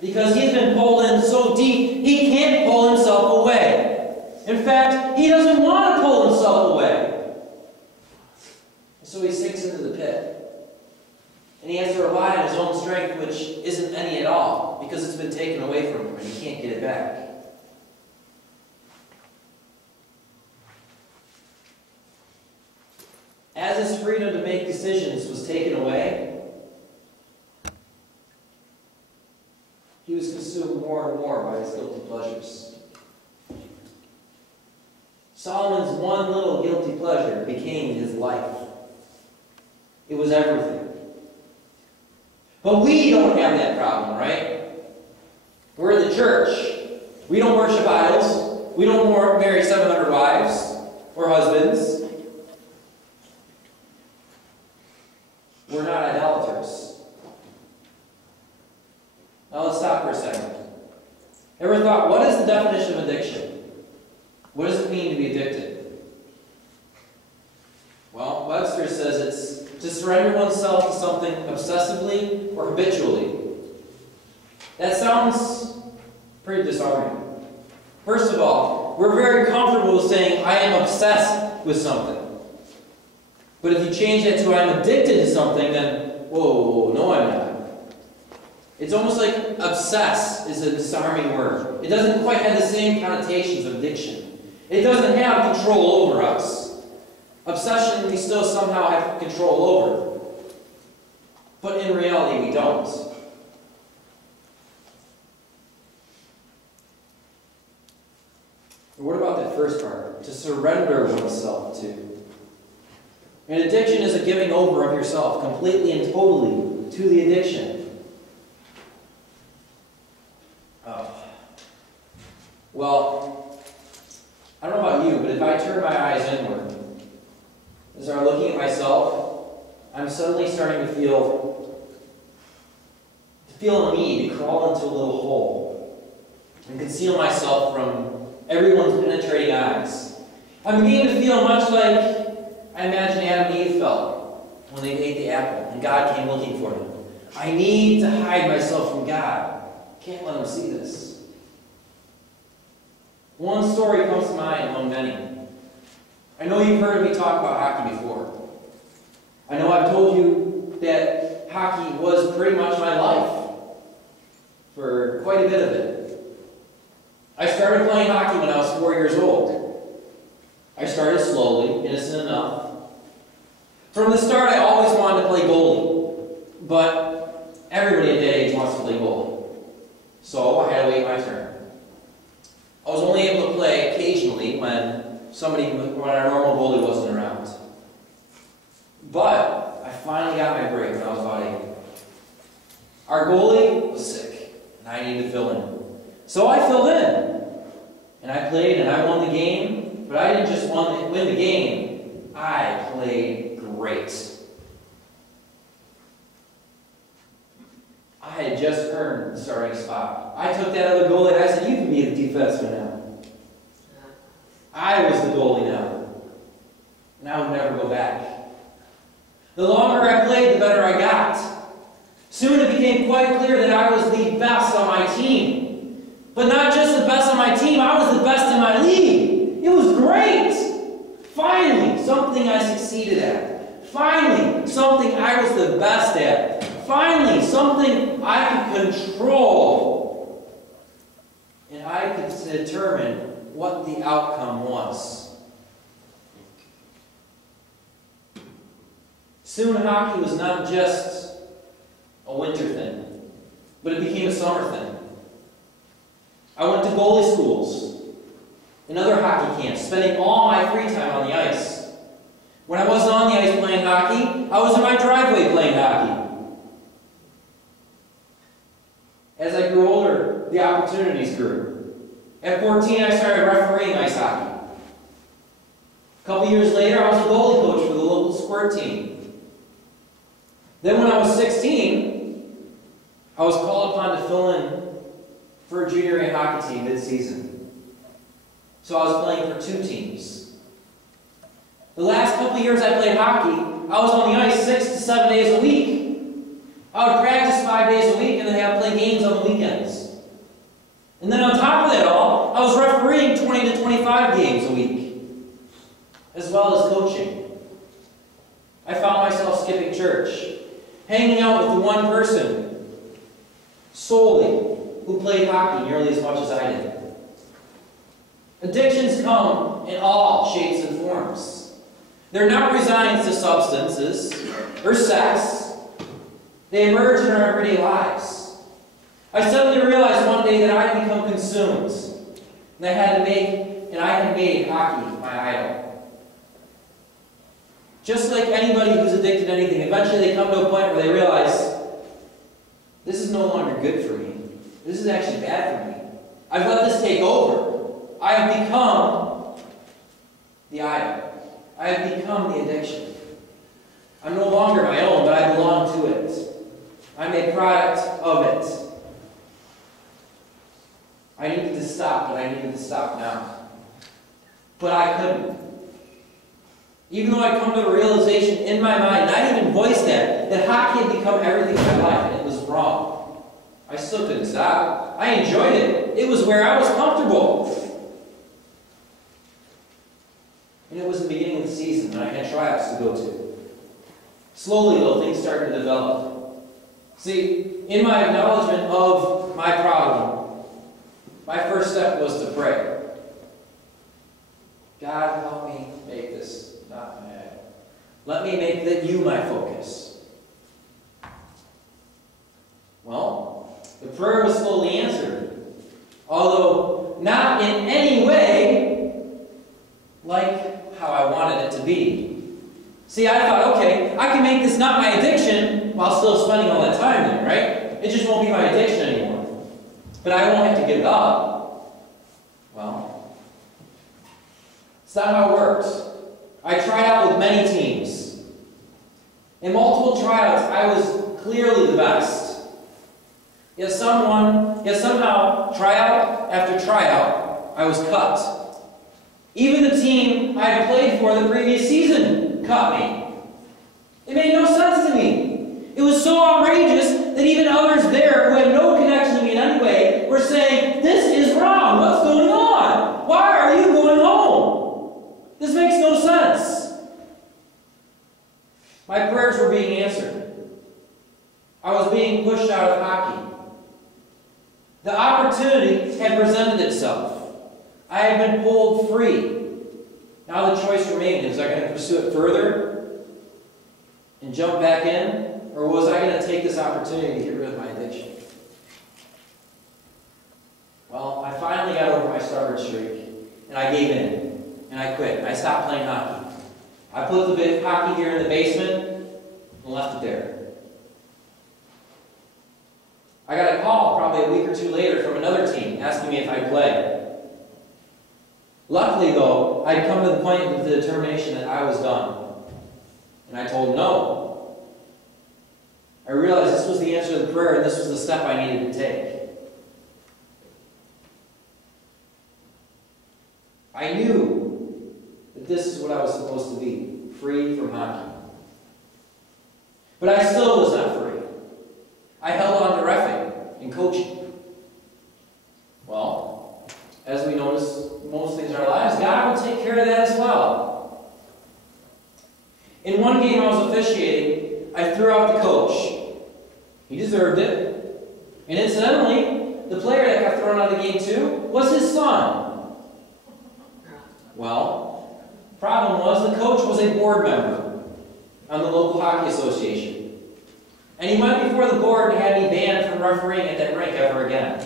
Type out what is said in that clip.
because he's been pulled in so deep, he can't pull himself away. In fact, he doesn't want to pull himself away. So he sinks into the pit. And he has to rely on his own strength, which isn't any at all, because it's been taken away from him and he can't get it back. As his freedom to make decisions was taken away, he was consumed more and more by his guilty pleasures. Solomon's one little guilty pleasure became his life. It was everything. But we don't have that problem, right? We're the church. We don't worship idols. We don't marry 700 wives or husbands. We're not idolaters. Now let's stop for a second. Ever thought, what is the definition of addiction? What does it mean to be addicted? Well, Webster says it's to surrender oneself to something obsessively or habitually. That sounds pretty disarming. First of all, we're very comfortable with saying, I am obsessed with something. But if you change that to I'm addicted to something, then, whoa, no I'm not. It's almost like obsess is a disarming word. It doesn't quite have the same connotations of addiction. It doesn't have control over us. Obsession we still somehow have control over. But in reality we don't. What about that first part? To surrender oneself to. An addiction is a giving over of yourself completely and totally to the addiction. Oh. Well, I don't know about you, but if I turn my eyes inward, as I'm looking at myself, I'm suddenly starting to feel a need to crawl into a little hole and conceal myself from everyone's penetrating eyes. I'm beginning to feel much like I imagine Adam and Eve felt when they ate the apple and God came looking for them. I need to hide myself from God. Can't let him see this. One story comes to mind among many. I know you've heard me talk about hockey before. I know I've told you that hockey was pretty much my life for quite a bit of it. I started playing hockey when I was 4 years old. I started slowly, innocent enough. From the start, I always wanted to play goalie, but everybody at that age wants to play goalie. So I had to wait my turn. I was only able to play occasionally when our normal goalie wasn't around. But I finally got my break when I was about 8. Our goalie was sick, and I needed to fill in. So I filled in, and I played, and I won the game. But I didn't just win the game. I played great. I had just earned the starting spot. I took that other goalie and I said, you can be the defenseman now. I was the goalie now. And I would never go back. The longer I played, the better I got. Soon it became quite clear that I was the best on my team. But not just the best on my team, I was the best in my league. It was great. Finally, something I succeeded at. Finally, something I was the best at. Finally, something I could control. And I could determine what the outcome was. Soon hockey was not just a winter thing, but it became a summer thing. I went to goalie schools and other hockey camps, spending all my free time on the ice. When I wasn't on the ice playing hockey, I was in my driveway playing hockey. As I grew older, the opportunities grew. At 14, I started refereeing ice hockey. A couple years later, I was a goalie coach for the local squirt team. Then when I was 16, I was called upon to fill in for a junior A hockey team mid-season. So I was playing for 2 teams. The last couple years I played hockey, I was on the ice 6 to 7 days a week. I would practice 5 days a week and then have play games on the weekends. And then on top of that all, I was refereeing 20 to 25 games a week, as well as coaching. I found myself skipping church, hanging out with the one person solely who played hockey nearly as much as I did. Addictions come in all shapes and forms. They're not resigned to substances or sex. They emerge in our everyday lives. I suddenly realized one day that I had become consumed, and I had made hockey my idol. Just like anybody who's addicted to anything, eventually they come to a point where they realize, this is no longer good for me. This is actually bad for me. I've let this take over. I have become the idol. I have become the addiction. I'm no longer my own, but I belong to it. I'm a product of it. I needed to stop, but I needed to stop now. But I couldn't. Even though I'd come to a realization in my mind, and I even voiced that hockey had become everything in my life, and it was wrong. I still couldn't stop. I enjoyed it. It was where I was comfortable. And it was the beginning of the season, and I had tryouts to go to. Slowly, though, things started to develop. See, in my acknowledgement of my problem, my first step was to pray. God, help me make this not my idol. Let me make you my focus. Well, the prayer was slowly answered, although not in any way like how I wanted it to be. See, I thought, okay, I can make this not my addiction while still spending all that time there, right? It just won't be my addiction anymore. But I won't have to give it up. Well, it's not how it works. I tried out with many teams. In multiple tryouts, I was clearly the best. Yet somehow, tryout after tryout, I was cut. Even the team I had played for the previous season cut me. It made no sense to me. It was so outrageous that even others there who had no connection to me in any way were saying, this is wrong. What's going on? Why are you going home? This makes no sense. My prayers were being answered. I was being pushed out of hockey. The opportunity had presented itself. I had been pulled free. Now the choice remained. Was I going to pursue it further and jump back in? Or was I going to take this opportunity to get rid of my addiction? Well, I finally got over my stubborn streak, and I gave in, and I quit. I stopped playing hockey. I put the hockey gear in the basement and left it there. I got a call probably a week or two later from another team asking me if I'd play. Luckily, though, I'd come to the point of the determination that I was done. And I told no. I realized this was the answer to the prayer, and this was the step I needed to take. I knew that this is what I was supposed to be, free from hockey. But I still was not free. I held on to reffing and coaching. Well, as we notice most things in our lives, God will take care of that as well. In one game I was officiating, I threw out the coach. He deserved it. And incidentally, the player that got thrown out of the game too was his son. Well, the problem was the coach was a board member on the local hockey association. And he went before the board and had me banned from refereeing at that rink ever again.